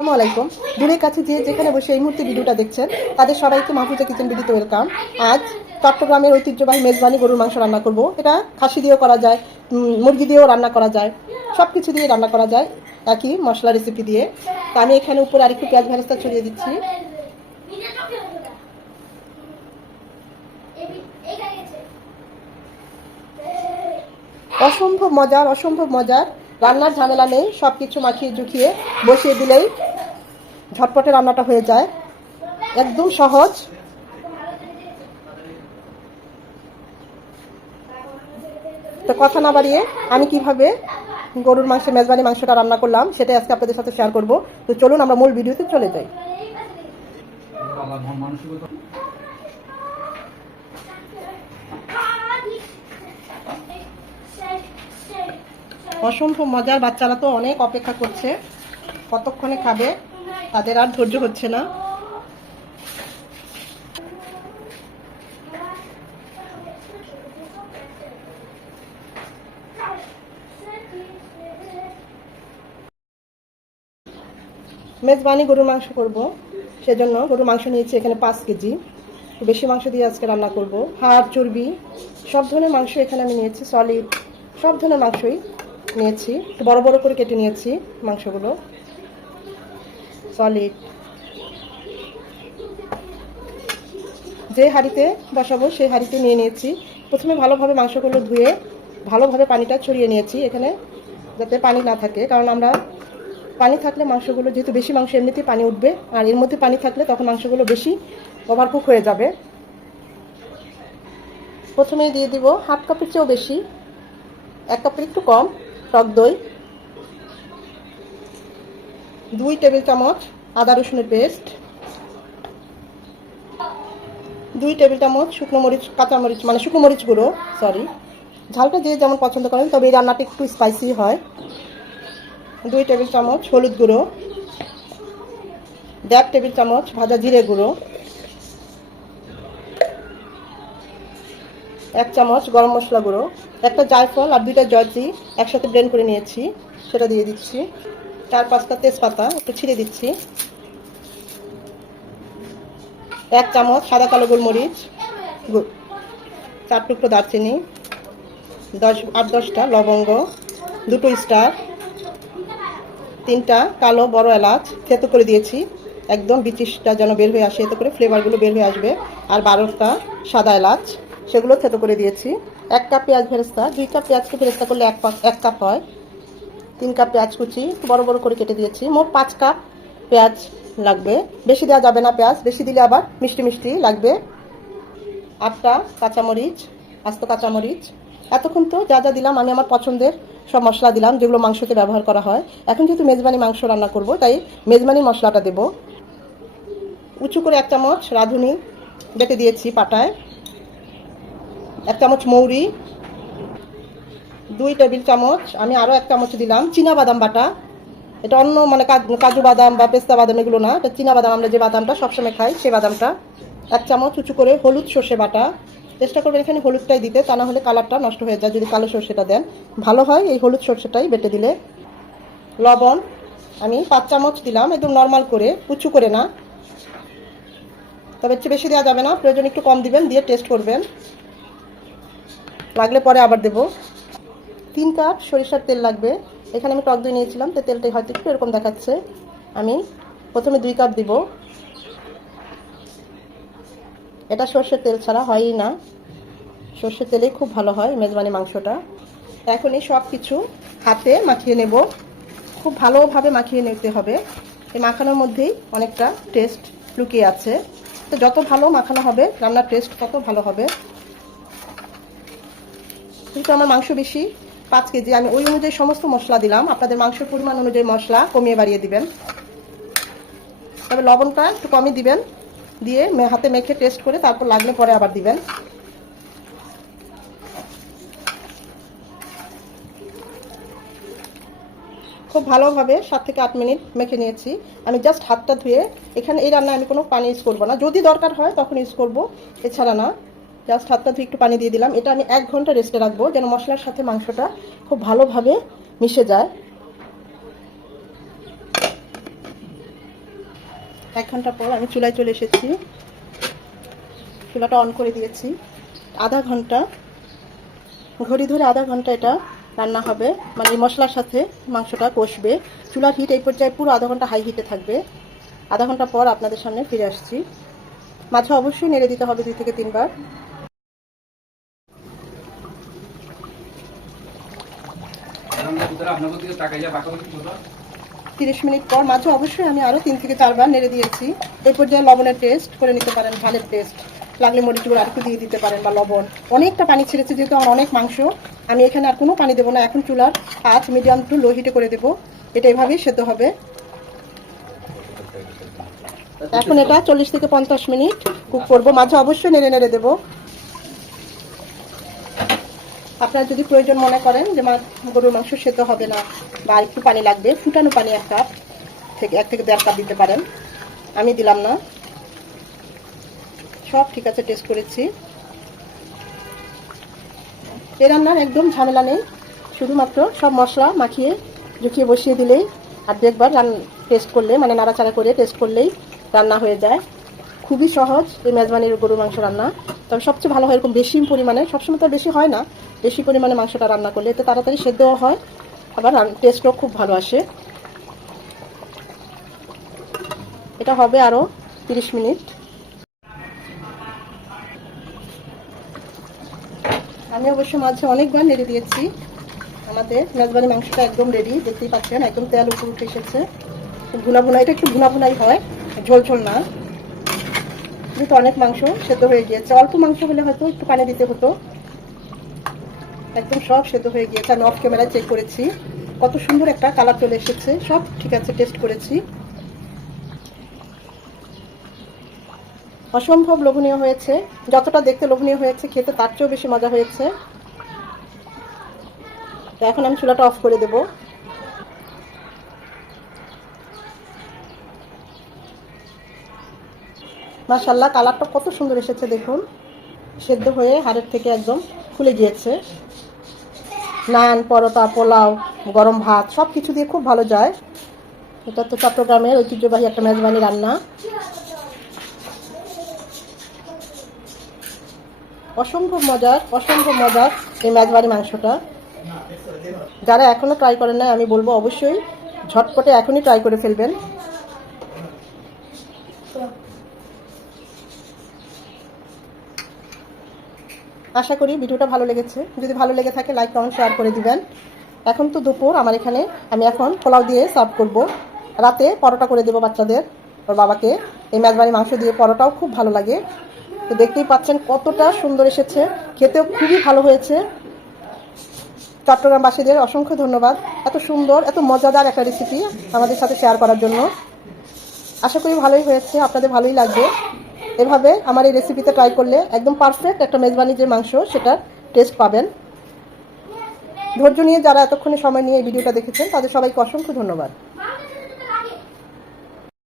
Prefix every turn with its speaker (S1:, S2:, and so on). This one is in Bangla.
S1: আসসালামু দূরের কাছে যে যেখানে বসে এই মুহূর্তে ভিডিওটা দেখছেন, তাদের সবাইকে মাহফুজা কিচেন ভিডিওতে ওয়েলকাম। আজ চট্টগ্রামের ঐতিহ্যবাহী মেজবানি গরুর মাংস রান্না করব। এটা খাসি দিয়েও করা যায় মুরগি দিয়েও রান্না করা যায় সব কিছু দিয়ে রান্না করা যায়, একই মশলা রেসিপি দিয়ে। তো আমি এখানে উপরে আরেকটু পেঁয়াজ ভেরেস্তা ছড়িয়ে দিচ্ছি। অসম্ভব মজার অসম্ভব মজার। রান্নার ঝামেলা নেই সব কিছু মাখিয়ে জুখিয়ে বসিয়ে দিলেই ঝটপটে রান্নাটা হয়ে যায়। একদম সহজ। তো কথা না বাড়িয়ে আমি কীভাবে গরুর মাংসের মেজবানি মাংসটা রান্না করলাম, সেটাই আজকে আপনাদের সাথে শেয়ার করব। তো চলুন আমরা মূল ভিডিওতে চলে যাই। অসম্ভব মজার, বাচ্চারা তো অনেক অপেক্ষা করছে। কতক্ষণে খাবে? তাদের আর ধৈর্য হচ্ছে না। মেজবানি গরুর মাংস করব। সেজন্য গরুর মাংস নিয়েছি এখানে পাঁচ কেজি। বেশি মাংস দিয়ে আজকে রান্না করব। হাড়, চর্বি, সব ধরনের মাংস এখানে আমি নিয়েছি সলিড সব ধরনের মাংসই। নিয়েছি। একটু বড় বড় করে কেটে নিয়েছি মাংসগুলো। সলিড যে হাঁড়িতে বসাবো সেই হাঁড়িতে নিয়ে নিয়েছি। প্রথমে ভালোভাবে মাংসগুলো ধুয়ে ভালোভাবে পানিটা ছড়িয়ে নিয়েছি এখানে, যাতে পানি না থাকে। কারণ আমরা পানি থাকলে মাংসগুলো যেহেতু বেশি মাংস, এমনিতেই পানি উঠবে। আর এর মধ্যে পানি থাকলে তখন মাংসগুলো বেশি ওভারকুক হয়ে যাবে। প্রথমেই দিয়ে দিব হাফ কাপের চেয়েও বেশি, এক কাপের একটু কম। টক দই, দুই টেবিল চামচ আদা রসুনের পেস্ট, দুই টেবিল চামচ শুকনো মরিচ, কাঁচা মরিচ মানে শুকনো মরিচ গুঁড়ো সরি ঝালটা যে যেমন পছন্দ করেন, তবে এই রান্নাটা একটু স্পাইসি হয়। দুই টেবিল চামচ হলুদ গুঁড়ো, দেড় টেবিল চামচ ভাজা জিরে গুঁড়ো এক চামচ গরম মশলা গুঁড়ো, একটা জায়ফল আর দুইটা জয়ত্রী একসাথে ব্লেন্ড করে নিয়েছি, সেটা দিয়ে দিচ্ছি। চার পাঁচটা তেজপাতা একটু ছিঁড়ে দিচ্ছি। এক চামচ সাদা কালো গোলমরিচ চার টুকরো দারচিনি, দশ, আট দশটা লবঙ্গ, দুটো স্টার, তিনটা কালো বড় এলাচ থেতো করে দিয়েছি। একদম বিচিসটা যেন বের হয়ে আসে, এতে করে ফ্লেভারগুলো বের হয়ে আসবে। আর বারোটা সাদা এলাচ। সেগুলো থেতো করে দিয়েছি। এক কাপ পেঁয়াজ ভেরেস্তা, দুই কাপ পেঁয়াজকে ভেরেস্তা করলে এক এক কাপ হয়। তিন কাপ পেঁয়াজ কুচি, বড় বড় করে কেটে দিয়েছি। মোট পাঁচ কাপ পেঁয়াজ লাগবে। বেশি দেওয়া যাবে না পেঁয়াজ, বেশি দিলে আবার মিষ্টি মিষ্টি লাগবে। আটটা কাঁচামরিচ, আস্ত কাঁচামরিচ। এতক্ষণ তো যা যা দিলাম, আমি আমার পছন্দের সব মশলা দিলাম, যেগুলো মাংসতে ব্যবহার করা হয়। এখন যেহেতু মেজবানি মাংস রান্না করব, তাই মেজবানি মশলাটা দেব। উঁচু করে এক চামচ রাঁধুনি বেটে দিয়েছি পাটায়। এক চামচ মৌরি, দুই টেবিল চামচ, আমি আরও এক চামচ দিলাম চীনা বাদাম বাটা। এটা অন্য মানে কাজ- বাদাম বা পেস্তা বাদাম এগুলো না, এটা চীনা বাদাম, আমরা যে বাদামটা সবসময় খাই সেই বাদামটা। এক চামচ উঁচু করে হলুদ সর্ষে বাটা। চেষ্টা করবেন এখানে হলুদটাই দিতে, তা না হলে কালারটা নষ্ট হয়ে যায় যদি কালো সর্ষেটা দেন। ভালো হয় এই হলুদ সর্ষেটাই বেটে দিলে। লবণ, আমি পাঁচ চামচ দিলাম, একদম নর্মাল করে, উঁচু করে না। তবে বেশি দেওয়া যাবে না, প্রয়োজন একটু কম দিবেন, দিয়ে টেস্ট করবেন। লাগলে পরে আবার দেব। তিন কাপ সরিষার তেল লাগবে। এখানে আমি টক দই নিয়েছিলাম, তো তেলটাই হয়তো একটু এরকম দেখাচ্ছে। আমি প্রথমে দুই কাপ দিব। এটা সর্ষের তেল ছাড়া হয়ই না। সর্ষের তেলেই খুব ভালো হয় মেজবানি মাংসটা। এখন এই সব কিছু হাতে মাখিয়ে নেব। খুব ভালোভাবে মাখিয়ে নিতে হবে। এই মাখানোর মধ্যেই অনেকটা টেস্ট লুকিয়ে আছে। তো যত ভালো মাখানো হবে, রান্নার টেস্ট তত ভালো হবে। কিন্তু আমার মাংস বেশি, পাঁচ কেজি, আমি ওই অনুযায়ী সমস্ত মশলা দিলাম। আপনাদের মাংসের পরিমাণ অনুযায়ী মশলা কমিয়ে বাড়িয়ে দিবেন। তবে লবণটা একটু কমই দিবেন, দিয়ে হাতে মেখে টেস্ট করে তারপর লাগলে পরে আবার দিবেন। খুব ভালোভাবে সাত থেকে আট মিনিট মেখে নিয়েছি। আমি জাস্ট হাতটা ধুয়ে, এখানে এই রান্নায় আমি কোনো পানি ইউজ করব না। যদি দরকার হয় তখন ইউজ করব, এছাড়া না। জাস্ট হাতটা ধুয়ে একটু পানি দিয়ে দিলাম। এটা আমি এক ঘণ্টা রেস্টে রাখব যেন মশলার সাথে মাংসটা খুব ভালোভাবে মিশে যায়। এক ঘণ্টা পর আমি চুলায় চলে এসেছি। চুলাটা অন করে দিয়েছি। আধা ঘণ্টা, ঘড়ি ধরে আধা ঘণ্টা এটা রান্না হবে। মানে মশলার সাথে মাংসটা কষবে। চুলার হিট এই পর্যায়ে পুরো আধা ঘণ্টা হাই হিটে থাকবে। আধা ঘণ্টা পর আপনাদের সামনে ফিরে আসছি। মাঝে অবশ্যই নেড়ে দিতে হবে দুই থেকে তিনবার
S2: আপনাদের দিকে তাকাই যা বাঁকা বাঁকি করবা
S1: তিরিশ মিনিট পর মাঝে অবশ্যই আমি আরও তিন থেকে চারবার নেড়ে দিয়েছি। এই পর্যায়ে লবণের টেস্ট করে নিতে পারেন ঝালের টেস্ট লাগলে মরিচ গুঁড়ো আরেকটু দিয়ে দিতে পারেন বা লবণ। অনেকটা পানি ছেড়েছে যেহেতু আমার অনেক মাংস। আমি এখানে আর কোনো পানি দেবো না এখন চুলার আঁচ মিডিয়াম টু লো হিটে করে দেবো। এটা এভাবেই সেদ্ধ হবে। এখন এটা চল্লিশ থেকে পঞ্চাশ মিনিট কুক করব। মাঝে অবশ্যই নেড়ে নেড়ে দেবো। আপনারা যদি প্রয়োজন মনে করেন যে গরুর মাংস সেদ্ধ হবে না বা একটু পানি লাগবে, ফুটানো পানি এক কাপ থেকে এক থেকে দেড় কাপ দিতে পারেন। আমি দিলাম না। সব ঠিক আছে টেস্ট করেছি। এ রান্নার একদম ঝামেলা নেই। শুধুমাত্র সব মশলা মাখিয়ে ঝুঁকিয়ে বসিয়ে দিলেই আর দু একবার রান টেস্ট করলে মানে নাড়াচাড়া করে টেস্ট করলেই রান্না হয়ে যায়। খুবই সহজ এই মেজবানির গরুর মাংস রান্না। তবে সবচেয়ে ভালো হয় এরকম বেশি পরিমাণে, সবসময় তো বেশি হয় না, বেশি পরিমাণে মাংসটা রান্না করলে এতে তাড়াতাড়ি সেদ্ধও হয়, আবার টেস্টও খুব ভালো আসে। এটা হবে আরও তিরিশ মিনিট। আমি অবশ্য মাঝে অনেকবার নেড়ে দিয়েছি। আমাদের মেজবানি মাংসটা একদম রেডি দেখতেই পাচ্ছেন, একদম তেল উপর উঠে এসেছে। ভুনা ভুনা, এটা একটু ভুনা ভুনাই হয়, ঝোল ঝোল না। যেহেতু অনেক মাংস সেদ্ধ হয়ে গিয়েছে। অল্প মাংস হলে হয়তো একটু পানি দিতে হতো। একদম সব সেদ্ধ হয়ে গিয়েছে। আমি অফ ক্যামেরায় চেক করেছি। কত সুন্দর একটা কালার চলে এসেছে। সব ঠিক আছে টেস্ট করেছি। অসম্ভব লোভনীয় হয়েছে। যতটা দেখতে লোভনীয় হয়েছে, খেতে তার চেয়েও বেশি মজা হয়েছে। তো এখন আমি চুলাটা অফ করে দেব। মাশাল্লাহ কালারটা কত সুন্দর এসেছে দেখুন। সেদ্ধ হয়ে হাড়ের থেকে একদম খুলে গিয়েছে। নান, পরোটা, পোলাও, গরম ভাত সব কিছু দিয়ে খুব ভালো যায়। এটা তো চট্টগ্রামের ঐতিহ্যবাহী একটা মেজবানি রান্না। অসম্ভব মজার অসম্ভব মজার এই মেজবানি মাংসটা। যারা এখনও ট্রাই করেন না আমি বলব অবশ্যই ঝটপটে এখনই ট্রাই করে ফেলবেন। আশা করি ভিডিওটা ভালো লেগেছে। যদি ভালো লেগে থাকে লাইক কমেন্ট শেয়ার করে দিবেন। এখন তো দুপুর, আমার এখানে আমি এখন পোলাও দিয়ে সার্ভ করব। রাতে পরোটা করে দেবো বাচ্চাদের, ওর বাবাকে। এই মেজবানি মাংস দিয়ে পরোটাও খুব ভালো লাগে। তো দেখতেই পাচ্ছেন কতটা সুন্দর এসেছে। খেতেও খুবই ভালো হয়েছে। চট্টগ্রামবাসীদের অসংখ্য ধন্যবাদ। এত সুন্দর, এত মজাদার একটা রেসিপি আমাদের সাথে শেয়ার করার জন্য। আশা করি ভালোই হয়েছে, আপনাদের ভালোই লাগবে। এভাবে আমার এই রেসিপিতে ট্রাই করলে একদম পারফেক্ট একটা মেজবানি যে মাংস সেটা টেস্ট পাবেন। ধৈর্য নিয়ে যারা এতক্ষণে সময় নিয়ে এই ভিডিওটা দেখেছেন, তাদের সবাইকে অসংখ্য ধন্যবাদ।